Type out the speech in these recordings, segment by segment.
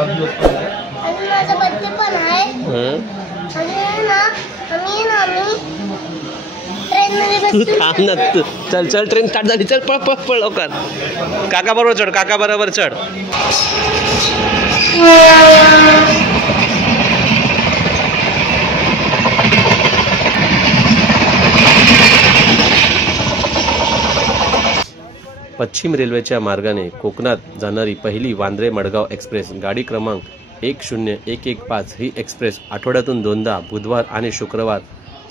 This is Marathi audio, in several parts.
माझा बर्थडे पण आहे। तू थांब ना, चल चल ट्रेन स्टार्ट झाली, चल पळ पळ पळ लवकर। काका बरोबर चढ, काका बरोबर चढ। पश्चिम रेल्वेच्या मार्गाने कोकणात जाणारी पहिली वांद्रे मडगाव एक्सप्रेस गाडी क्रमांक 10115 ही एक्सप्रेस आठवड्यातून 2दा बुधवार आणि शुक्रवार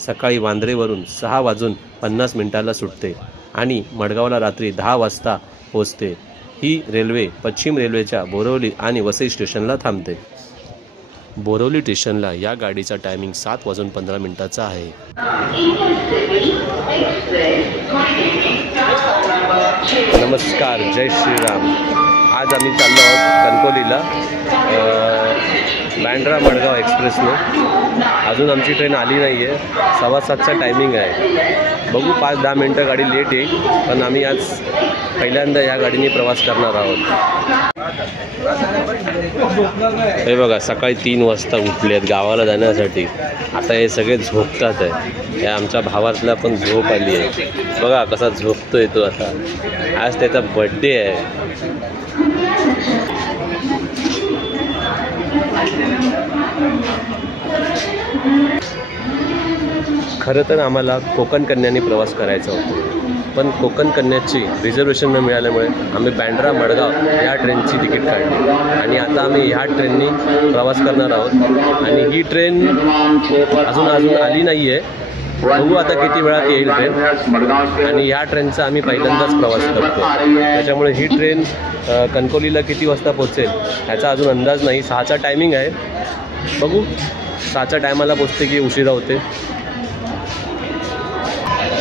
सकाळी वांद्रेवरून 6:50 सुटते आणि मडगावला रात्री 10 वाजता पोहोचते। ही रेल्वे पश्चिम रेल्वेच्या बोरवली आणि वसई स्टेशनला थांबते। बोरवली स्टेशनला या गाडीचा टायमिंग 7:15 आहे। नमस्कार, जय श्रीराम। आज आम्ही चाललो आहोत कणकवलीला बँड्रा मडगाव एक्सप्रेसने। अजून आमची ट्रेन आली नाही आहे, 7:15चा टायमिंग आहे। बघू 5-10 मिनटं गाडी लेट येईल, पण आम्ही आज पहिल्यांदा या गाडीने प्रवास करणार आहोत। हे बघा, सकाळी 3 वाजता उठले आहेत गावाला जाण्यासाठी। आता हे सगळे झोपतात आहे। या आमच्या भावातला पण झोप आली आहे, बघा कसा झोपतोय तो आता। आज त्याचा बर्थडे आहे। खरं तर आम्हाला कोकण कन्याने प्रवास करायचा होता, पण कोकण कन्याची रिझर्वेशन न मिळाल्यामुळे आम्ही बँड्रा मडगाव या ट्रेनची तिकीट काढली आणि आता आम्ही ह्या ट्रेननी प्रवास करणार आहोत। आणि ही ट्रेन अजून आली नाही आहे, बघू आता किती वेळात येईल ट्रेन। आणि ह्या ट्रेनचा आम्ही पहिल्यांदाच प्रवास करतो, त्याच्यामुळे ही ट्रेन कणकवलीला किती वाजता पोहोचेल ह्याचा अजून अंदाज नाही। 6चा टायमिंग आहे, बघू 6च्या टायमाला पोहोचते की उशिरा होते।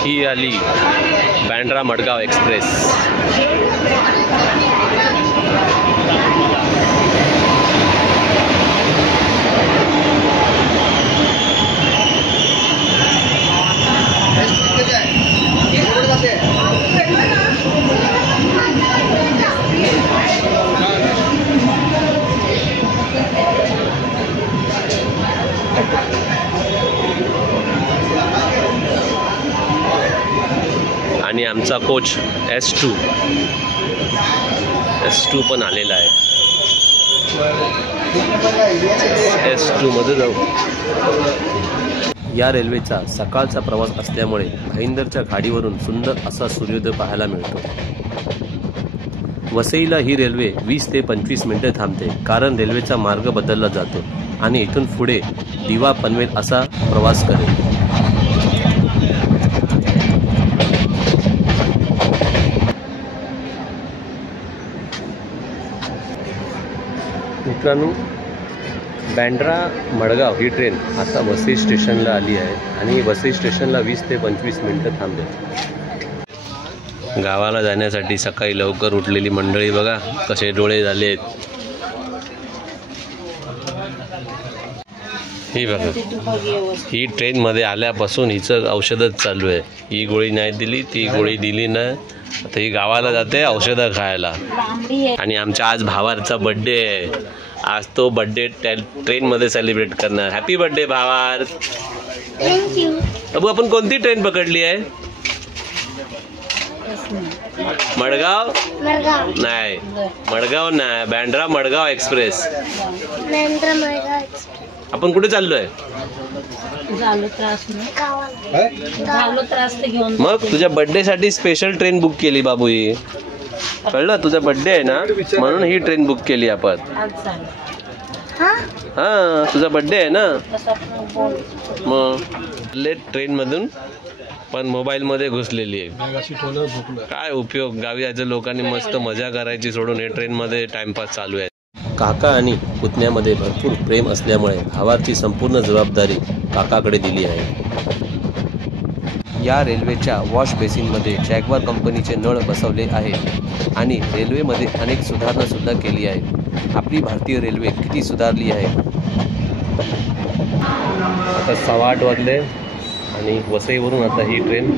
ही आली बँड्रा मडगाव एक्सप्रेस। आणि आमचा कोच S2 पण आलेला आहे। S2 मध्ये जाऊ। या रेल्वेचा सकाळचा प्रवास असल्यामुळे भाईंदरच्या गाडीवरून सुंदर असा सूर्योदय पाहायला मिळतो। वसईला ही रेल्वे 20 ते 25 मिनिटे थांबते, कारण रेल्वेचा मार्ग बदलला जातो आणि इथून पुढे दिवा पनवेल असा प्रवास करेल। मित्रांनो, बँड्रा मडगाव ही ट्रेन आता वसई स्टेशनला आली आहे आणि वसई स्टेशनला 20 ते 25 मिनिटं थांबते। गावाला जाण्यासाठी सकाळी लवकर उठलेली मंडळी बघा कसे डोळे झाले आहेत। ही बघा, ही ट्रेनमध्ये आल्यापासून हिचं औषधच चालू आहे। ही गोळी नाही दिली, ती गोळी दिली ना, आता ही गावाला जाते औषधं खायला। आणि आमच्या आज भावाचा बर्थडे आहे, आज तो बर्थडे ट्रेनमध्ये सेलिब्रेट करणार। हॅपी बर्थडे भावार। थँक्यू। अबू आपण कोणती ट्रेन पकडली आहे? मडगाव नाही, मडगाव नाही, बँड्रा मडगाव एक्सप्रेस। आपण कुठे चाललोय? मग तुझ्या बर्थडे साठी स्पेशल ट्रेन बुक केली बाबू। ही कळलं, तुझा बर्थडे आहे ना म्हणून ही ट्रेन बुक केली आपण। हा, तुझा बर्थडे आहे ना, मग लेट ट्रेन मधून पण मोबाईल मध्ये घुसलेली आहे। काय उपयोग, गावी याच्या लोकांनी मस्त मजा करायची सोडून हे ट्रेन मध्ये टाइमपास चालू आहे। काका आणि पुतण्यामध्ये भरपूर प्रेम असल्यामुळे भावाची संपूर्ण जबाबदारी काकाकडे दिली आहे। या रेल्वेच्या वॉश बेसिनमध्ये जॅग्वार कंपनीचे नळ बसवले आहेत आणि रेल्वेमध्ये अनेक सुधारणा सुद्धा केली आहे। आपली भारतीय रेल्वे किती सुधारली आहे। आता 8:15 वाजले आणि वसईवरून आता ही ट्रेन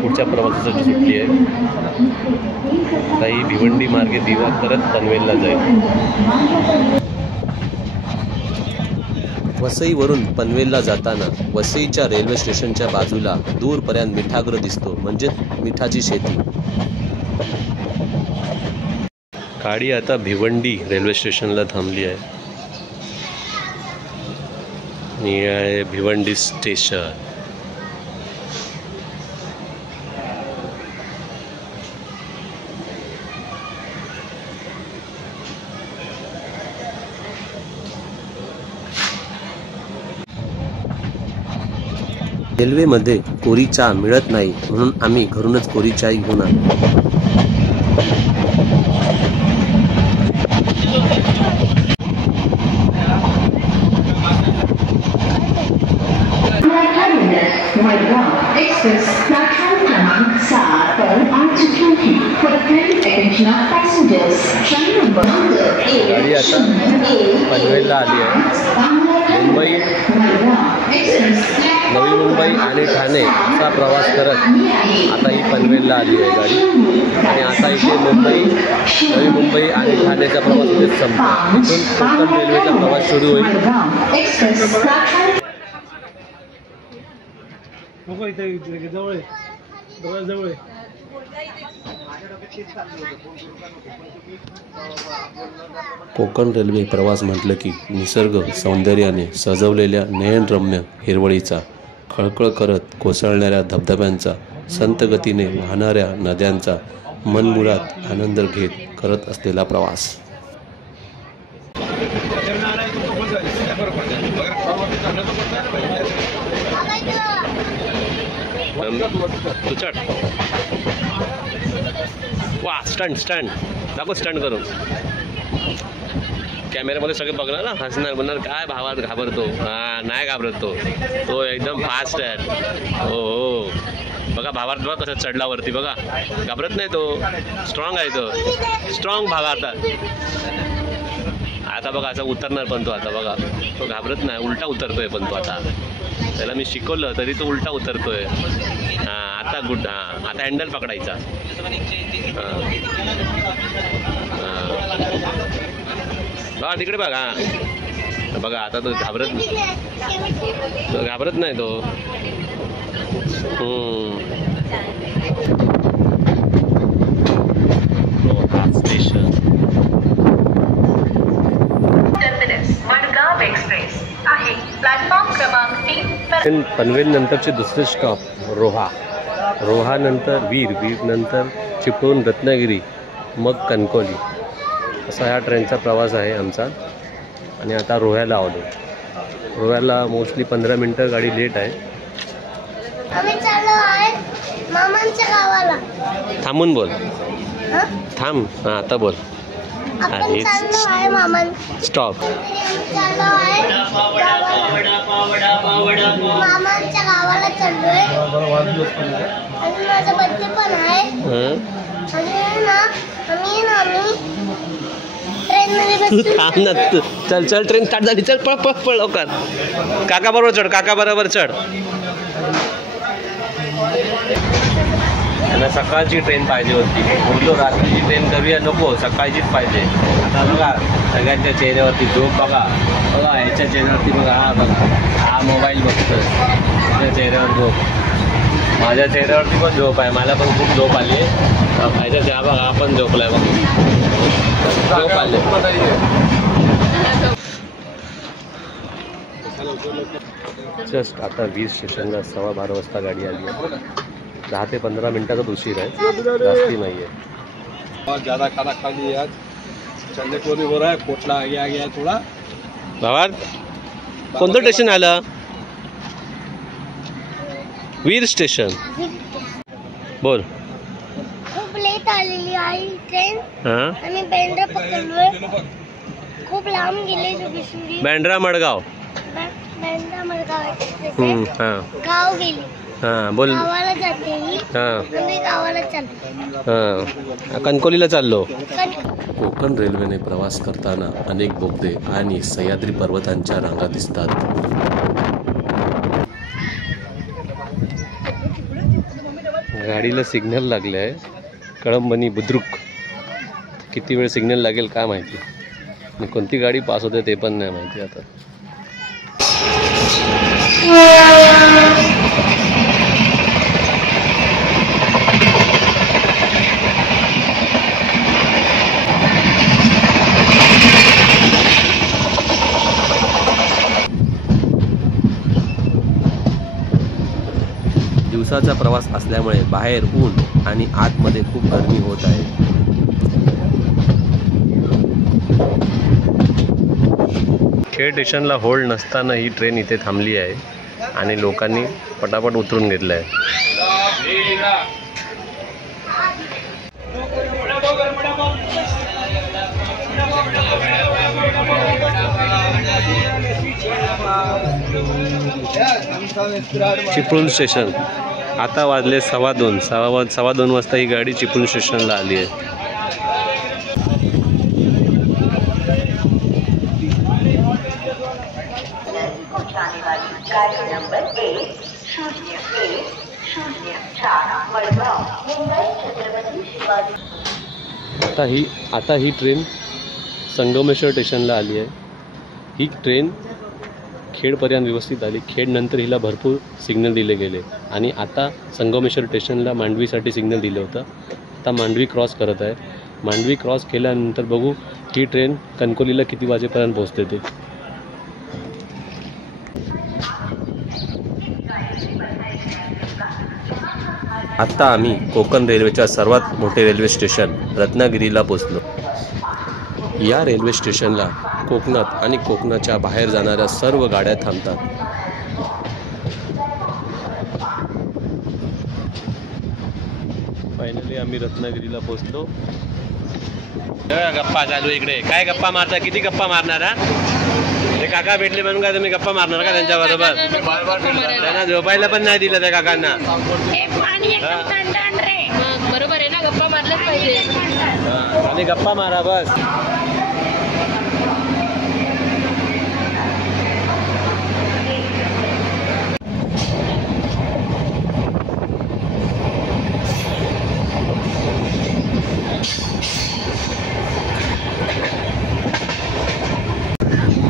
पुढच्या प्रवासासाठी सुटली आहे. आता ही भिवंडी मार्गे दिवा करत पनवेलला जाईल. वसईवरून पनवेलला जाताना वसईच्या रेल्वे स्टेशनच्या बाजूला दूरपर्यंत मिठाग्र दिसतो, म्हणजे मिठाची शेती. गाडी आता भिवंडी रेल्वे स्टेशनला थांबली आहे. आणि आहे भिवंडी स्टेशन. रेल्वेमध्ये कोरी चहा मिळत नाही, म्हणून आम्ही घरूनच कोरी चहा घेऊन आलो. गाडी आता पनवेलला आली आहे. मुंबई, नवी मुंबई आणि ठाणेचा प्रवास करत आता ही पनवेलला आली आहे गाडी. आणि आता इथे नवी मुंबई आणि ठाणेचा प्रवास इथेच संपतो. इथून कोकण रेल्वेचा प्रवास सुरू होईल. कोकण रेल्वे प्रवास म्हटलं की निसर्ग सौंदर्याने सजवलेल्या नयनरम्य हिरवळीचा, खळखळ करत कोसळणाऱ्या धबधब्यांचा, संत गतीने वाहणाऱ्या नद्यांचा मनमुराद आनंद घेत करत असलेला प्रवास. वा, स्टंट दाखव, स्टंट करून कॅमेऱ्यामध्ये सगळे बघणार ना, हसणार, म्हणणार काय भावात घाबरतो. हा, नाही घाबरत तो एकदम फास्ट आहे. हो, बघा भावार्थ बघा कसं चढला वरती, बघा घाबरत नाही तो. स्ट्रॉंग आहे तो, स्ट्रॉंग भावार्थ. आता बघा असं उतरणार पण तो, आता बघा तो घाबरत नाही, उलटा उतरतोय पण तो. आता त्याला मी शिकवलं तरी तो उलटा उतरतोय. हां, आता गुड. हां, आता हँडल पकडायचा. बघा तिकडे बघा. हां बघा आता तो घाबरत नाही तो. स्टेशन आहे. प्लॅटफॉर्म क्रमांक 3. पनवेल नंतरचे दुसरे स्टॉप रोहा नंतर वीर नंतर चिपळूण, रत्नागिरी, मग कणकवली, असा ह्या ट्रेनचा प्रवास आहे आमचा. आणि आता रोह्याला आलो. रोह्याला मोस्टली 15 मिनटं गाडी लेट आहे. आम्ही चाललो आहे मामांच्या गावाला. थांबून बोल. थांब. हां आता बोल. आपण चाललो आहे मामां स्टॉप. चाललो आहे मामांच्या गावाला चाललोय. आणि माझा बर्थडे पण आहे. आणि ना आम्ही ट्रेनमध्ये तू बसतो. थांब ना, तू चल ट्रेन स्टार्ट झाली. चल पळ लवकर. काका बरोबर चढ. त्यांना सकाळची ट्रेन पाहिजे होती. बोललो रात्रीची ट्रेन करूया, नको सकाळचीच पाहिजे. आता बघा सगळ्यांच्या चेहऱ्यावरती झोप. बघा ह्याच्या चेहऱ्यावरती बघा. हा मोबाईल बघतोय, त्याच्या चेहऱ्यावर झोप. माझ्या चेहऱ्यावरती पण झोप आहे. मला पण खूप झोप आली आहे. ह्याच्या चेहरा बघा, हा पण झोपलाय बघ, झोप आले. जस्ट आता 20 स्टेशनला 12:15 वाजता गाडी आली आहे. 10 ते 15 मिनिटाचाच उशीर आहे, जास्ती नाही आहे. बहुत ज़्यादा खाना खा लिया आज. चलने को नहीं हो रहा है, पोटला आ गया थोड़ा. भावार कोणतं स्टेशन आलं? वीर स्टेशन. बोल. खूप लेट आलेली आहे ट्रेन. हां, आणि बँड्रा पकडलोय. खूप लांब गेले. बँड्रा मडगाव. बँड्रा मडगाव हां गाव गेली. हां बोल. गावाला जाते ही. हां आम्ही गावाला चाललो. हां कणकोलीला चाललो. पण कोकण रेल्वेने प्रवास करताना अनेक बोगदे आणि सह्याद्री पर्वतांच्या रांगा दिसतात. गाडीला सिग्नल लागले आहे, कळंबनी बुद्रुक. किती वेळ सिग्नल लागेल काय माहिती, आणि कोणती गाडी पास होते ते पण नाही माहिती आता. दिवसाचा प्रवास असल्यामुळे बाहेर ऊन आणि आतमध्ये खूप गरमी होत आहे. खेड स्टेशनला होल्ड नसताना ही ट्रेन इथे थांबली आहे आणि लोकांनी पटापट उतरून घेतलं आहे. चिपळूण स्टेशन आता वाजले 2:15 वाजता ही गाडी चिपळूण स्टेशनला आली आहे. आता ही ट्रेन संगमेश्वर स्टेशनला आली आहे. ही ट्रेन खेडपर्यंत व्यवस्थित आली. खेडनंतर हिला भरपूर सिग्नल दिले गेले आणि आता संगमेश्वर स्टेशनला मांडवीसाठी सिग्नल दिलं होतं. आता मांडवी क्रॉस करत आहे. मांडवी क्रॉस केल्यानंतर बघू ही ट्रेन कणकवलीला किती वाजेपर्यंत पोहोचते ते. आत्ता आम्ही कोकण रेल्वेच्या सर्वात मोठे रेल्वे स्टेशन रत्नागिरीला पोहोचलो. या रेल्वे स्टेशनला कोकणात आणि कोकणाच्या बाहेर जाणाऱ्या सर्व गाड्या थांबतात. फायनली आम्ही रत्नागिरीला पोहोचलो. गप्पा चालू इकडे. काय गप्पा मारता? किती गप्पा मारणार? ते काका भेटले म्हणून काय तुम्ही गप्पा मारणार का त्यांच्या बरोबर? त्यांना झोपायला पण नाही दिलं त्या काकांना. बरोबर आहे ना, गप्पा मारलंच पाहिजे. आणि गप्पा मारा बस.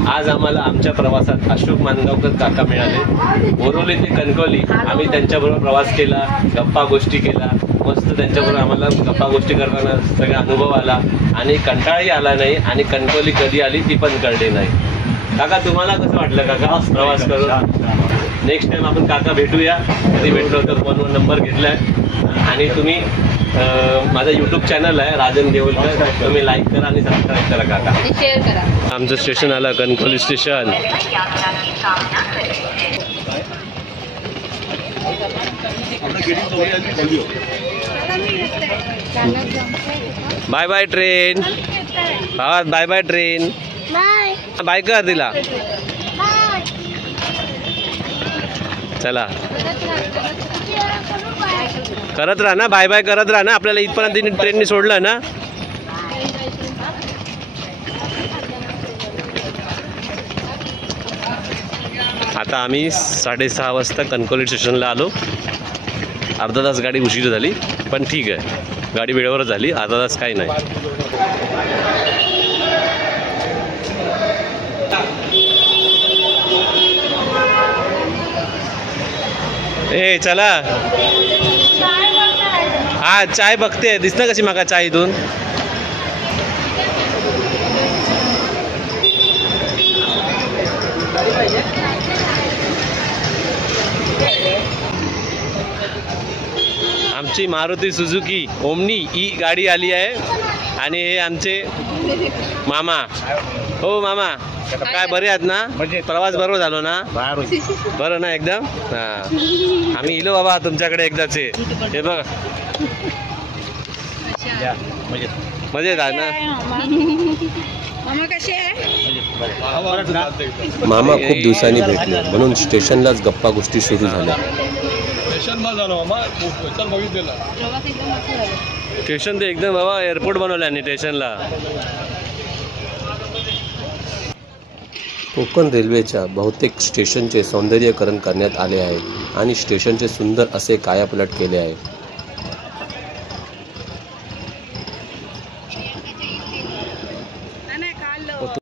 आज आम्हाला आमच्या प्रवासात अशोक मानगावकर काका मिळाले. बोरवली ते कणकवली आम्ही त्यांच्याबरोबर प्रवास केला, गप्पा गोष्टी केला. मस्त त्यांच्याबरोबर आम्हाला गप्पा गोष्टी करताना सगळा अनुभव आला आणि कंटाळाही आला नाही आणि कणकवली कधी आली ती पण कळली नाही. काका तुम्हाला कसं वाटलं काका प्रवास करून? नेक्स्ट टाइम आपण काका भेटूया. कधी भेटलो तर फोनवर नंबर घेतलाय. आणि तुम्ही माझा यूट्यूब चॅनल आहे राजन देवलकर, तुम्ही लाईक करा आणि सबस्क्राईब करा काका. शेअर करा. आमचं स्टेशन आलं Kankavli station. Bye bye train. Bye bye train. Bye कर तिला. चला करत राहा ना, बाय बाय करत राहा ना. आपल्याला इथपर्यंत ट्रेनने सोडलं ना. आता आम्ही 6:30 वाजता कणकवली स्टेशनला आलो. अर्धा तास गाडी उशीर झाली पण ठीक आहे, गाडी वेळेवरच झाली. अर्धा तास काही नाही. ए चला. हा चाय बघते, दिसतं कशी माका चाय इथून. आमची मारुती सुझुकी ओमनी ही गाडी आली आहे आणि हे आमचे मामा. हो मामा, काय बरे आहात ना? प्रवास बरोबर झालो ना? बरं ना एकदम. हा आम्ही इलो बाबा तुमच्याकडे एकदाच. हे बघ मजेत आहे ना? मामा खूप दिवसांनी भेटले म्हणून स्टेशनलाच गप्पा गोष्टी सुरू झाल्या. स्टेशन ते एकदम बाबा एअरपोर्ट बनवलं आणि स्टेशनला. कोकण रेल्वेच्या बहुतेक स्टेशनचे सौंदर्यीकरण करण्यात आले आहे आणि स्टेशनचे सुंदर असे कायापालट केले आहे.